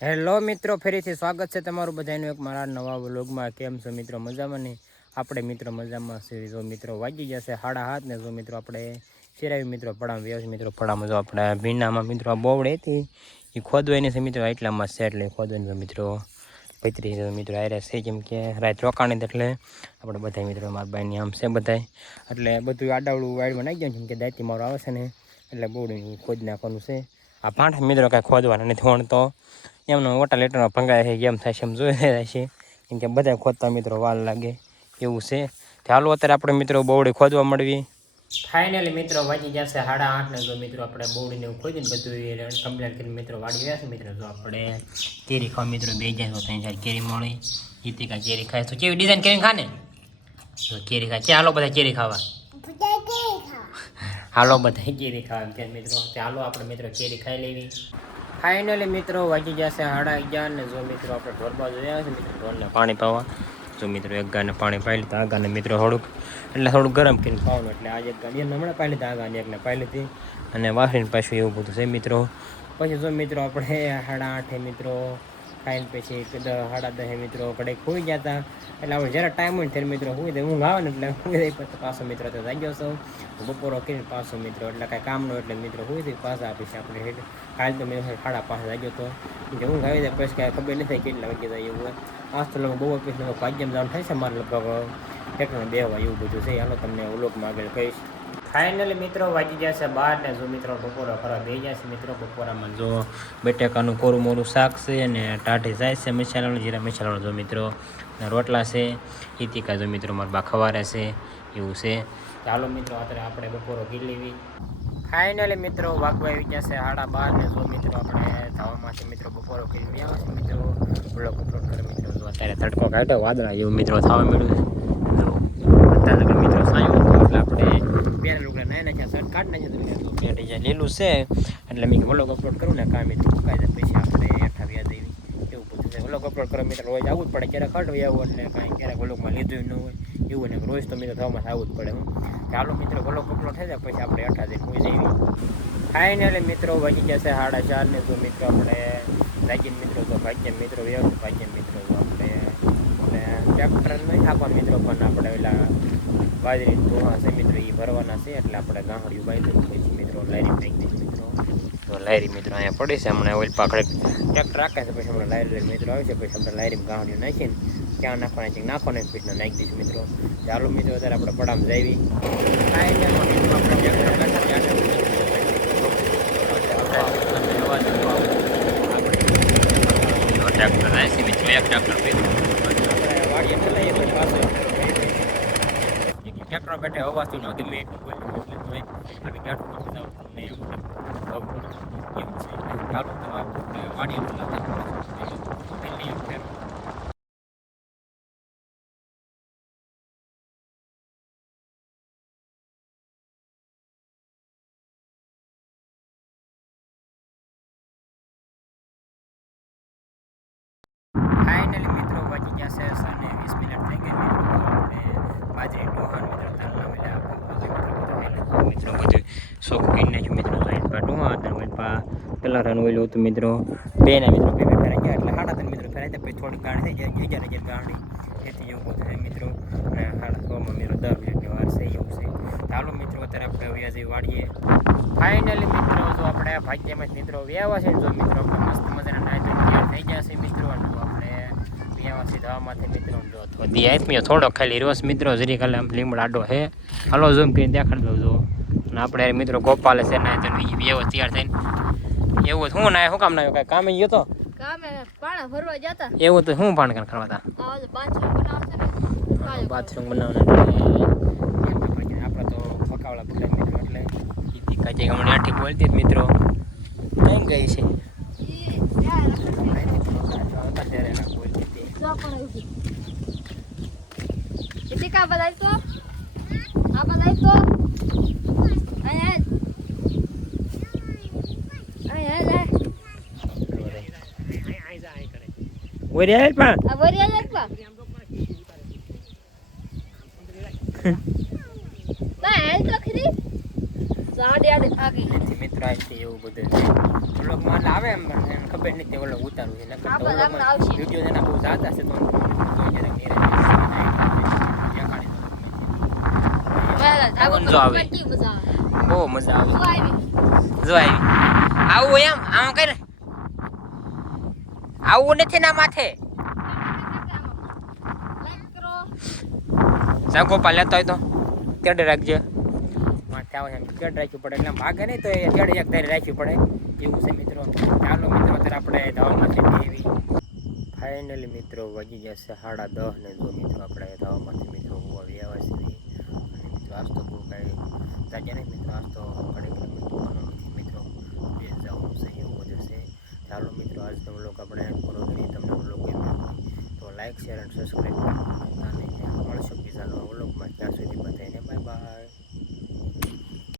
Hello મિત્રો, ફરીથી સ્વાગત છે તમારું બધાનું એક મારા નવા વ્લોગમાં. કેમ છો મિત્રો? મજામાં નહીં? આપણે મિત્રો મજામાં છે. જો મિત્રો વાગી જશે 7:30 ને જો મિત્રો આપણે શેરાવી મિત્રો પડામ વ્યવસ મિત્રો પડામાં જો આપણે ભીનામાં મિત્રો બોવડે હતી એ ખોદવાની છે મિત્રો, એટલામાં છે એટલે ખોદવાની મિત્રો 35 મિત્રો આરે છે, કેમ કે રાત રોકાણી એટલે આપણે બધા મિત્રો મારા ભાઈની આમ છે બધા, એટલે બધું આડાવડું વાળમાં નાખી જાય, કેમ કે દાંતી મારો આવે છે ને એટલે બોવડી ખોદ નાખવાનું છે. આ 5 મિત્રો કાંઈ ખોદવાના નથી થોડ તો એમનો ઓટા લેટરમાં ભંગાય છે, એમ થાય છે, એમ જોઈ રહ્યા છે, કેમ કે બધા ખોદતા મિત્રો વાર લાગે એવું છે. ચાલો અત્યારે આપણે મિત્રો બોવડી ખોદવા મળવી. ફાઇનલી મિત્રો વાગી જશે 8:30 ને જો મિત્રો આપણે બોવડીને એવું ખોદીને બધું કમ્પ્લીટ કરીને મિત્રો વાડી ગયા છે મિત્રો. જો આપણે કેરી ખાવા મિત્રો બે જાય તો 3-4 કેરી મળી. ઈતિકા કેરી ખાય તો કેવી ડિઝાઇન કેરી ખાને તો કેરી ખાય. હાલો બધા કેરી ખાવા, હાલો બધા કેરી ખાવા કે મિત્રો. ચાલો આપણે મિત્રો કેરી ખાઈ લેવી. ફાઇનલી મિત્રો વાગી જશે 11:30 ને જો મિત્રો આપણે ઢોર બાજુ આવ્યા છે મિત્રો, ઢોરને પાણી પાવા. જો મિત્રો એક ગાને પાણી પાઈ લીધા, આ ગાને મિત્રો થોડુંક ગરમ કરીને પાવાનું, એટલે આજે એક ગાડી હમણાં પાઈ લીધા, આ ગાને એકને પાઈ લીધી અને વાસરીને પાછું એવું બધું છે મિત્રો. પછી જો મિત્રો આપણે 8:30 મિત્રો ખાઈને પછી 10:30 મિત્રો ઘડીક હોઈ ગયા હતા, એટલે આપણે જ્યારે ટાઈમ હોય ત્યારે મિત્રો હોઈ દે, ઊંઘ આવે ને એટલે હોઈ દે પાછો મિત્રો તો જાગ્યો છો બપોરો કરીને પાછો મિત્રો, એટલે કાંઈ કામનો એટલે મિત્રો હોઈ દે પાછા આપીશ આપણે હેઠ. કાલે તો મેં 5:30 જાગ્યો હતો, કે ઊંઘ આવી જાય પછી કાંઈ ખબર નથી કેટલા વાગે જાય એવું હોય. આજ તો લગભગ બહુ ઓફિસ ભાગ્યમ જવાનું થાય છે મારે, લગભગ 1-2 એવું બધું છે. હાલો તમને વ્લોગમાં આગળ કહીશ. ફાઇનલી મિત્રો વાગી જશે 12 ને જો મિત્રો બપોરા ફરવા બે જશે મિત્રો. બપોરામાં જો બટેકાનું કોરું મોરું શાક છે અને ટાઢી જાય છે મસાલાનું, જીરા મસાલાનું જો મિત્રો, રોટલા છે. ઈતિકા જો મિત્રો મારા બા ખવારે છે એવું છે. ચાલો મિત્રો અત્યારે આપણે બપોરો ઘી લેવી. ફાઇનલી મિત્રો વાગવા આવી જશે 12:30 ને જો મિત્રો આપણે ધાવામાંથી મિત્રો બપોરો કરી આવ્યા છે મિત્રો. બ્લોગ અપલોડ કરે મિત્રો. જો અત્યારે તડકો કાઢ્યો વાદળા એવું મિત્રો થવા મળ્યું છે. જો અત્યારે મિત્રો સાયું એટલે આપણે પેલા લોકો નાના શર્ટ કાઢી નાખ્યા તો પેટ જ્યાં લીલું છે એટલે મેં વ્લોગ અપલોડ કરું ને કામ મિત્રો મુકાઈ જાય પછી આપણે અઠાવ્યા દેવી એવું બધું છે. વ્લોગ અપલોડ કરવા મિત્રો રોજ આવવું જ પડે, ક્યારેક કાઢવી આવું એટલે કાંઈ ક્યારેક વ્લોગમાં લીધું ન હોય એવું ને રોજ તો મિત્રો થવામાં આવવું જ પડે. ચાલો મિત્રો વ્લોગ અપલોડ થઈ જાય પછી આપણે 8 હોઈ જઈએ. ફાઇનલી મિત્રો વાગી જશે 4:30 ને તો મિત્રો આપણે લાગીને મિત્રો તો ભાગ્ય મિત્રો વ્યવસ્થિત ભાગ્ય મિત્રો તો આપણે ટ્રેક્ટર નહીં આપવા મિત્રો પણ આપણે પેલા બાજરી ધોવા છે મિત્રો એ ભરવાના છે, એટલે આપણે ગાંહડિયું બાંધી પછી મિત્રો લાયરી નાખી દઈશું મિત્રો. તો લાયરી મિત્રો અહીંયા પડી છે, હમણાં ઓઇલ પાકડે ટ્રેક્ટર રાખે છે પછી હમણાં લાયરી મિત્રો આવે છે પછી આપણે લાયરીમાં ગાંહડિયું નાખીને ત્યાં નાખવાના છે, નાખવાના પીઠને નાખી દઈશું મિત્રો. ચાલો મિત્રો અત્યારે આપણે પડામ જાવી. ટ્રેક્ટર નાખી મિત્રો એક ટ્રેક્ટર આપણે વાડીએ ચલાવીએ તો પાસે ટ્રેક્ટર બેઠે અવાજથી ન ગમે એટલું બોલી એટલે ચાલો તમે વાડીએ ફાઇનલી મિત્રો વાગી ગયા છે 20 મિનિટ થઈ ગઈ મિત્રો. આપણે બાજરી ડોહાન મિત્રો મિત્રો બધું શોખ કરી નાખ્યું મિત્રો. ડોહા હતા વલપા પેલા રન ઓઇલું હતું મિત્રો, બેના મિત્રો બે ફેરાઈ ગયા એટલે 3.5 મિત્રો ફેરાઈ જાય પછી થોડી ગાડી થઈ જાય 11 ગાડી તેથી એવું બધું થાય મિત્રો. અને 6:30 મિત્રો 10 મિનિટની વાર છે એવું છે. ચાલો મિત્રો અત્યારે આપણે વ્યા જઈ વાડીએ. ફાઇનલી મિત્રો જો આપણે ભાગ્યમાં મિત્રો વ્યાવા છે, જો મિત્રો આપણે મસ્ત મજાના નાઈ તૈયાર થઈ ગયા છે મિત્રો. ધાવામાંથી મિત્રો જો દી આપ્યો થોડો ખાલી રોસ મિત્રો જરી ખાલી આમ લીમડાડો હે. હાલો ઝૂમ કરીને દેખાડી દઉં જો. અને આપણે મિત્રો ગોપાલે છે ના તો એવો તૈયાર થઈને એવું હું ના શું કામ ના કાંઈ કામે ગયો તો એવું તો શું પાણ કરવા હતા બાથરૂમ બનાવવાના આપણે તો ફકાવડા બોલાય મિત્રો, એટલે કાંઈ હમણાં આઠી બોલતી મિત્રો કઈ ગઈ છે Tika balai to? Apa balai to? Ay. Wariel pa. Wariel pa. Nah, itu kiri. તો આડે આડે ભાગી નથી મિત્રો આ રીતે એવું બધું છે વ્લોગ માં આવે એમ પણ એને ખબર નથી વ્લોગ ઉતારવું છે નકર આ તો બધા વ્લોગમાં આવશે. વિડિયો એના બહુ જાતા છે તો જરાક નિરાતે પવન જો આવે. કેટલી મજા આવે બહુ મજા આવે શું આવી જો આવી આવું એમ આમ કઈ આવું નથી ના માથે લાઈક કરો સાગો પા લેતો હોય તો તેડે રાખજે માથે આવે એમ તેડ રાખવું પડે એટલે ભાગે નહીં તો એ તેડે એક ધારે રાખવી પડે એવું છે મિત્રો ચાલો મિત્રો અત્યારે આપણે ધાવામાંથી બેવી ફાઇનલી મિત્રો વાગી જશે 10:30 ને જો મિત્રો આપણે ધાવામાંથી મિત્રો હોવા આવ્યા છીએ અને મિત્રો આજ તો બહુ કાંઈ જાગ્યા નહીં મિત્રો આજ તો ઘડી ઘડી દુકાનો નથી મિત્રો બે જવાનું છે એવું બધું છે ચાલો મિત્રો આજનો વ્લોગ આપણે પૂરો કરીએ તમને વ્લોગ ગમ્યો હોય તો લાઈક શેર અને સબસ્ક્રાઈબ કરવાનું ભૂલતા નહીં.